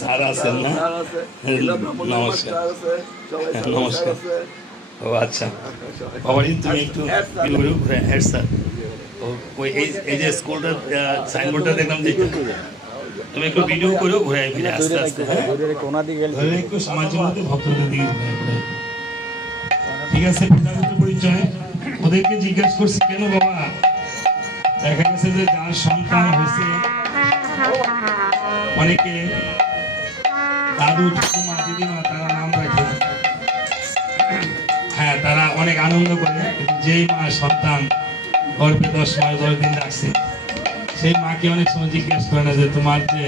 Sir আছেন না? নমস্কার নমস্কার। ও আচ্ছা বাবা, তুমি একটু হেড স্যার, এই যে স্কুলটার সাইনবোর্ডটা দেখলাম যে তুমি একটু ভিডিও করো, ঘুরে ফিরে আস্তে আস্তে একটু সমাজের মধ্যে ভক্তদের দিকে ঘুরে। ঠিক আছে, পিতামাতার পরিচয় ওদেরকে জিজ্ঞাসা করছি কেন বাবা, দেখা গেছে যে যার সন্তান হয়েছে অনেকে দাদু ঠাকুমা দিদিমা তারা নাম রাখে, হ্যাঁ তারা অনেক আনন্দ করে। যেই মা সন্তান গর্ভে 10 মাস 10 দিন রাখছে সেই মাকে অনেক সময় জিজ্ঞাসা করে না যে তোমার যে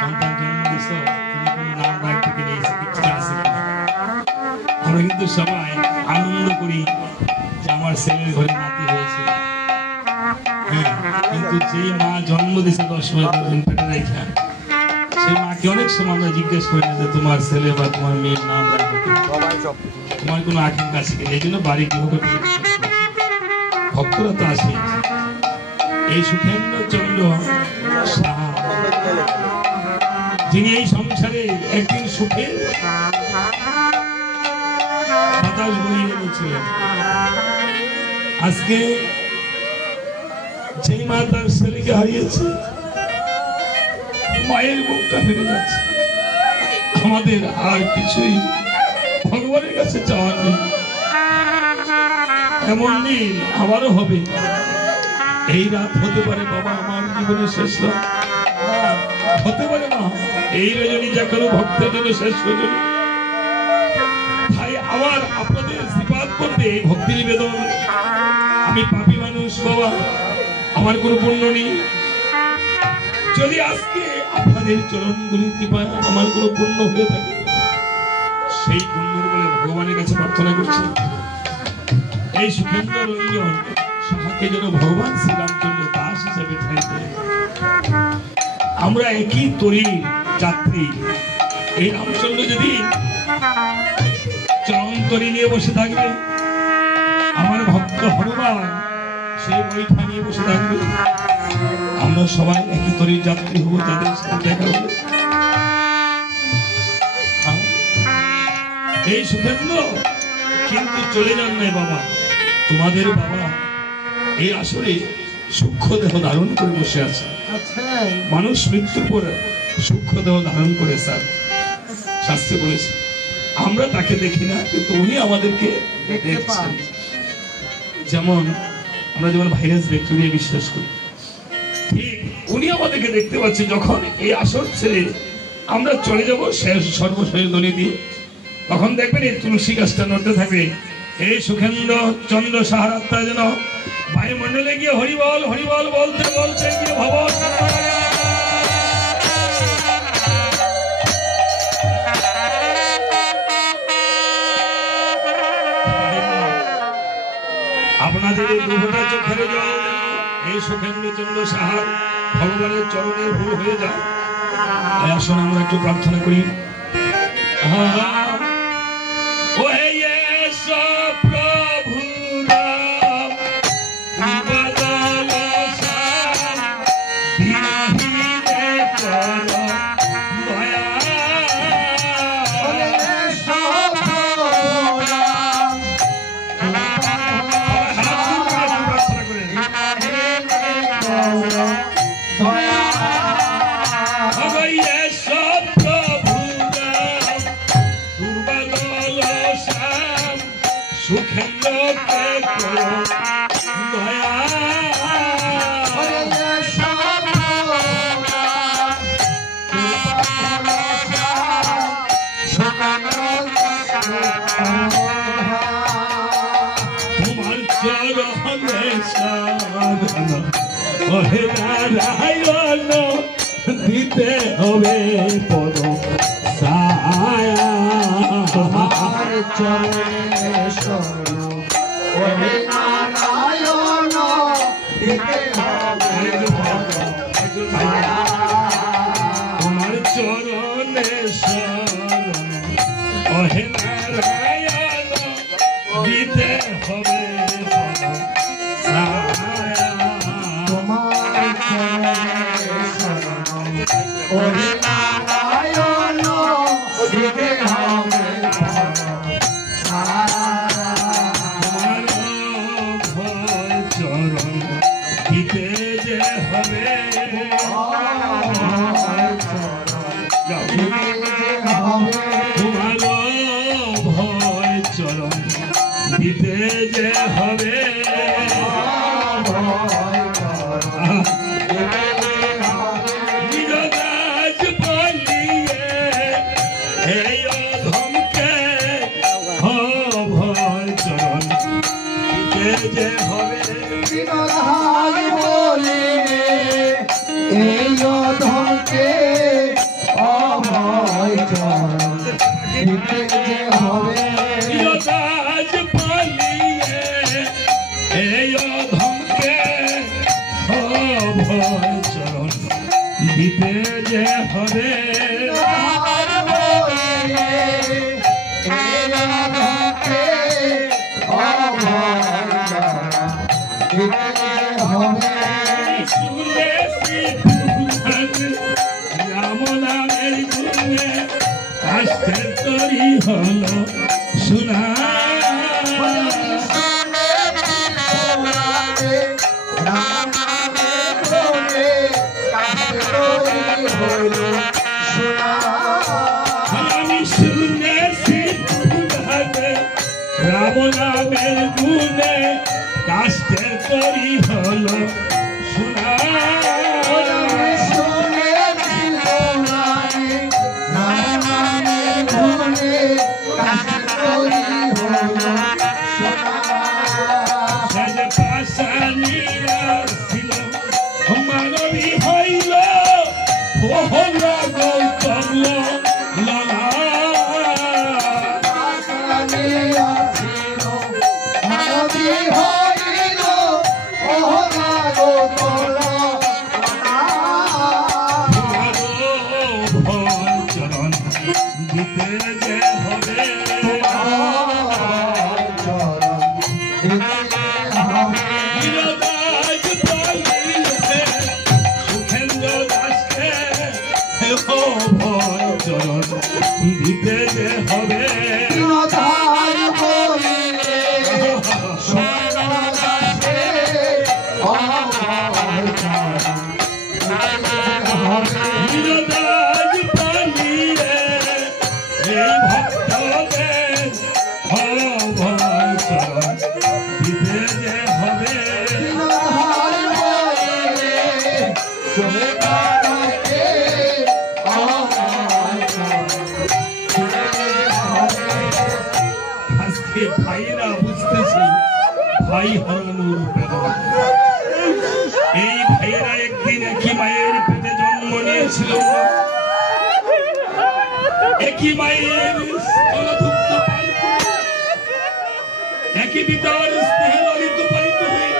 সন্তান জন্ম দিচ্ছ তুমি কোনো নাম রাখতে গেলে ইচ্ছা আছে কিনা। আমরা কিন্তু সবাই আনন্দ করি যে আমার ছেলের ঘরে নাতি হয়েছে, হ্যাঁ, কিন্তু যেই মা জন্ম দিচ্ছে 10 মাস 10 দিন পেটে রেখে সেই মাকে অনেক সময় আমরা জিজ্ঞেস করি না যে তোমার ছেলে বা তোমার মেয়ের নাম রাখবে, তোমার কোনো আকাঙ্ক্ষা আছে কিনা। এই জন্য বাড়ি গৃহকর্মী ভক্তরা তো আসে। এই সুখেন্দ্র চন্দ্র সাহা যিনি এই সংসারে একদিন সুখে বাতাস বইয়ে এনেছিলেন, আজকে যেই মা তার ছেলেকে হারিয়েছে মায়ের মুখটা ফিরে যাচ্ছে। আমাদের আর কিছুই ভগবানের কাছে চাওয়ার নেই। এমন দিন আবারও হবে, এই রাত হতে পারে বাবা আমার জীবনের শেষ রাত, হতে পারে মা এই রজনী যে কোনো ভক্তের জন্য শেষ রজনী। তাই আবার আপনাদের শ্রীপাদ করতে ভক্তি নিবেদন। আমি পাপী মানুষ বাবা, আমার কোনো পুণ্য নেই। যদি আজকে আপনাদের চরণ ধুলির কৃপায় আমার কোনো পুণ্য হয়ে থাকে, সেই পুণ্যের বলে ভগবানের কাছে প্রার্থনা করছি এই সুখেন্দ্র রঞ্জন সাহাকে যেন ভগবান শ্রীরামচন্দ্র দাস হিসেবে ঠাঁই দেয়। আমরা একই তরীর যাত্রী। এই রামচন্দ্র যদি চরণ তরী নিয়ে বসে থাকবে, আমার ভক্ত হনুমান সেই বৈঠা নিয়ে বসে থাকবে, আমরা সবাই একই তরীর যাত্রী হবো, তাদের সাথে দেখা হবে। এই সুখেন্দ্র কিন্তু চলে যান নাই বাবা, তোমাদের বাবা এই আসরে সূক্ষ্ম দেহ ধারণ করে বসে আছে। মানুষ মৃত্যুর পরে সূক্ষ্ম দেহ ধারণ করে স্যার শাস্ত্রে বলেছে, আমরা তাকে দেখি না কিন্তু উনি আমাদেরকে দেখছেন। যেমন আমরা যেমন ভাইরাস ব্যাকটেরিয়া বিশ্বাস করি, ঠিক উনি আমাদেরকে দেখতে পাচ্ছেন। যখন এই আসর ছেড়ে আমরা চলে যাব সর্বশেষ ধ্বনি দিয়ে, তখন দেখবেন এই তুলসী গাছটা নড়তে থাকবে। এই সুখেন্দ্র চন্দ্র সাহারাত্মা যেন বায়ুমণ্ডলে গিয়ে হরিবল হরিবল বলতে বলতে গিয়ে ভবন আপনাদের এই দুহটা চোখের জল এই সুখেন্দ্র চন্দ্র সাহার ভগবানের চরণে ভুল হয়ে যায়। আসুন আমরা একটু প্রার্থনা করি। দিতে হবে পদ ছায়া তোমার চরণে শরণ ওহে নারায়ণ দিতে হবে পদ ছায়া তোমার চরণে শরণ ওহে নারায়ণ দিতে হবে পদ ছায়া তোমারও ভয় চরণ দিতে যে হবে নিরদাজ বলিয়ে এই অধমকে ভয় চরণ দিতে যে হবে নিরদাজ বলিয়ে এই অধমকে অভয় চরণ দিতে যে হবে নিরদাজ বলিয়ে এই অধমকে ভয় চরণ দিতে যে হবে রাম নামের গুণে আস্তে তরি হলো শোনা আমি শুনেছি রাম নামের গুণে কাস্তে তরি হলো শোনা মানবী হইল চরণ দিতে যে হবে চরণ দিতে যে হবে নিরদাজ পালিয়ে এই ভক্তদের ভয় চরণ দিতে যে হবে আজকে ভাইরা বুঝতেছে ভাই হারানোর বেদনা এই ভাইরা একদিন একই মায়ের পেটে জন্ম নিয়েছিল একই মায়ের স্তনধুগ্ধ পান করে, একই পিতার স্নেহে লালিত পালিত হয়ে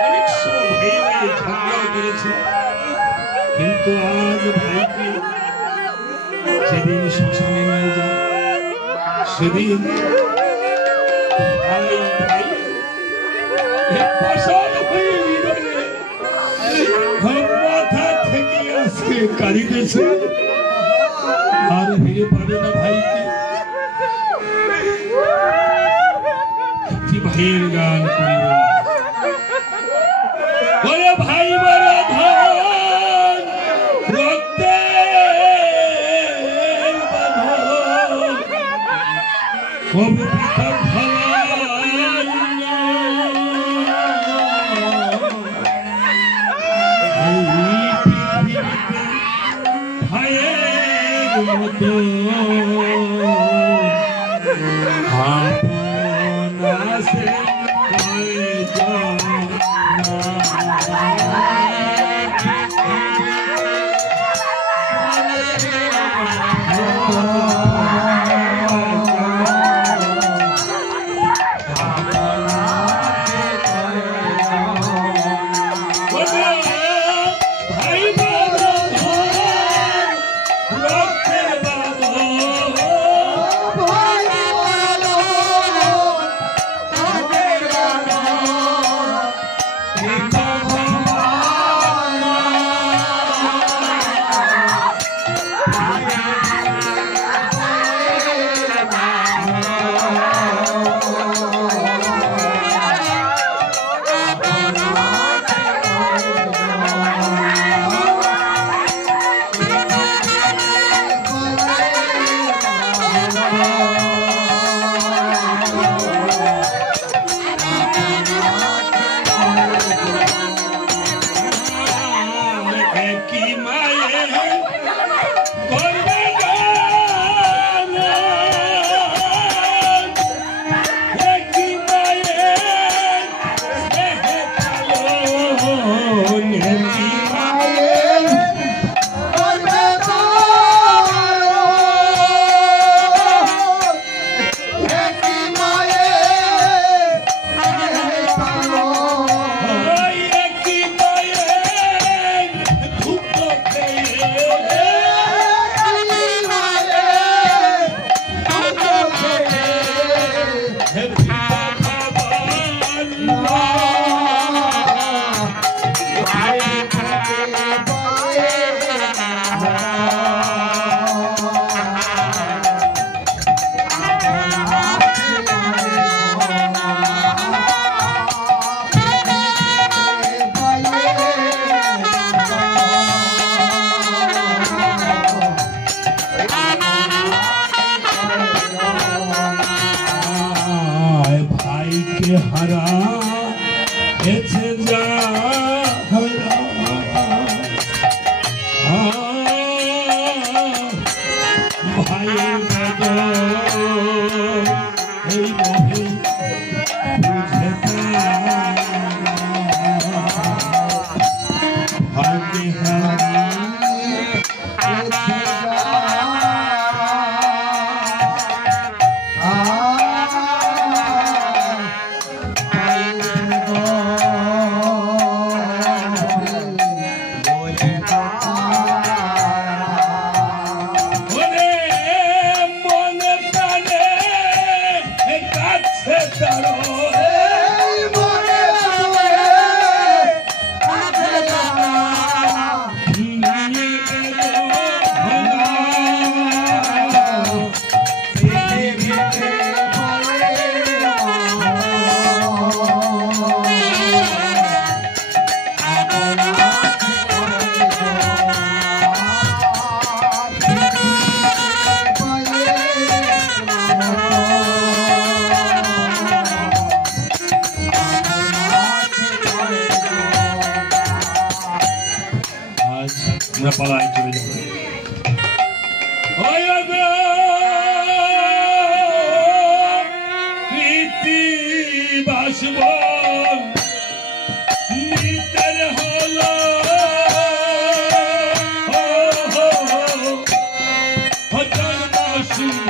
অনেক সময় ভাই ভাই ঝগড়াও করেছে কিন্তু আজ ভাইকে যেদিন শ্মশানে নিয়ে যায় সেদিন ভাই ভাই পাষাণ হয়ে হৃদয়ে মাথা থেকে আজকে কাঁদিতেছে আর হেরে পারে না ভাইকে একটি ভাইয়ের গান করিব ওরে ভাই বড় ধন রক্তে বাঁধন কবে পৃথক হারা এছে যা ভাইয়ের বদল এই মোহে বুঝে ভাগ্যে আমরা পালাই চলে যাব কৃতি বাসব নিতের হলো জন্ম শুভ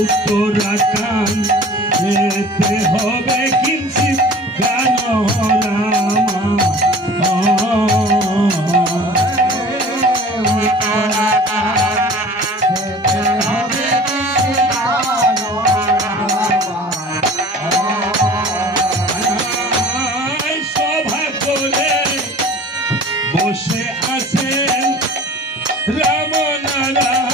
উত্তরাকান যেতে হবে কিঞ্চিত গান সভা করে বসে আছেন রামনারায়ণ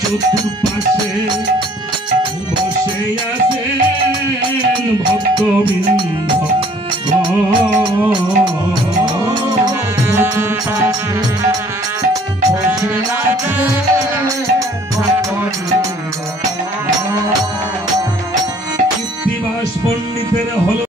চতুর্পাশে